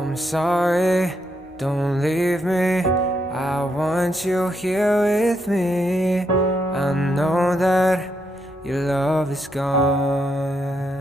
I'm sorry, don't leave me. I want you here with me. I know that your love is gone.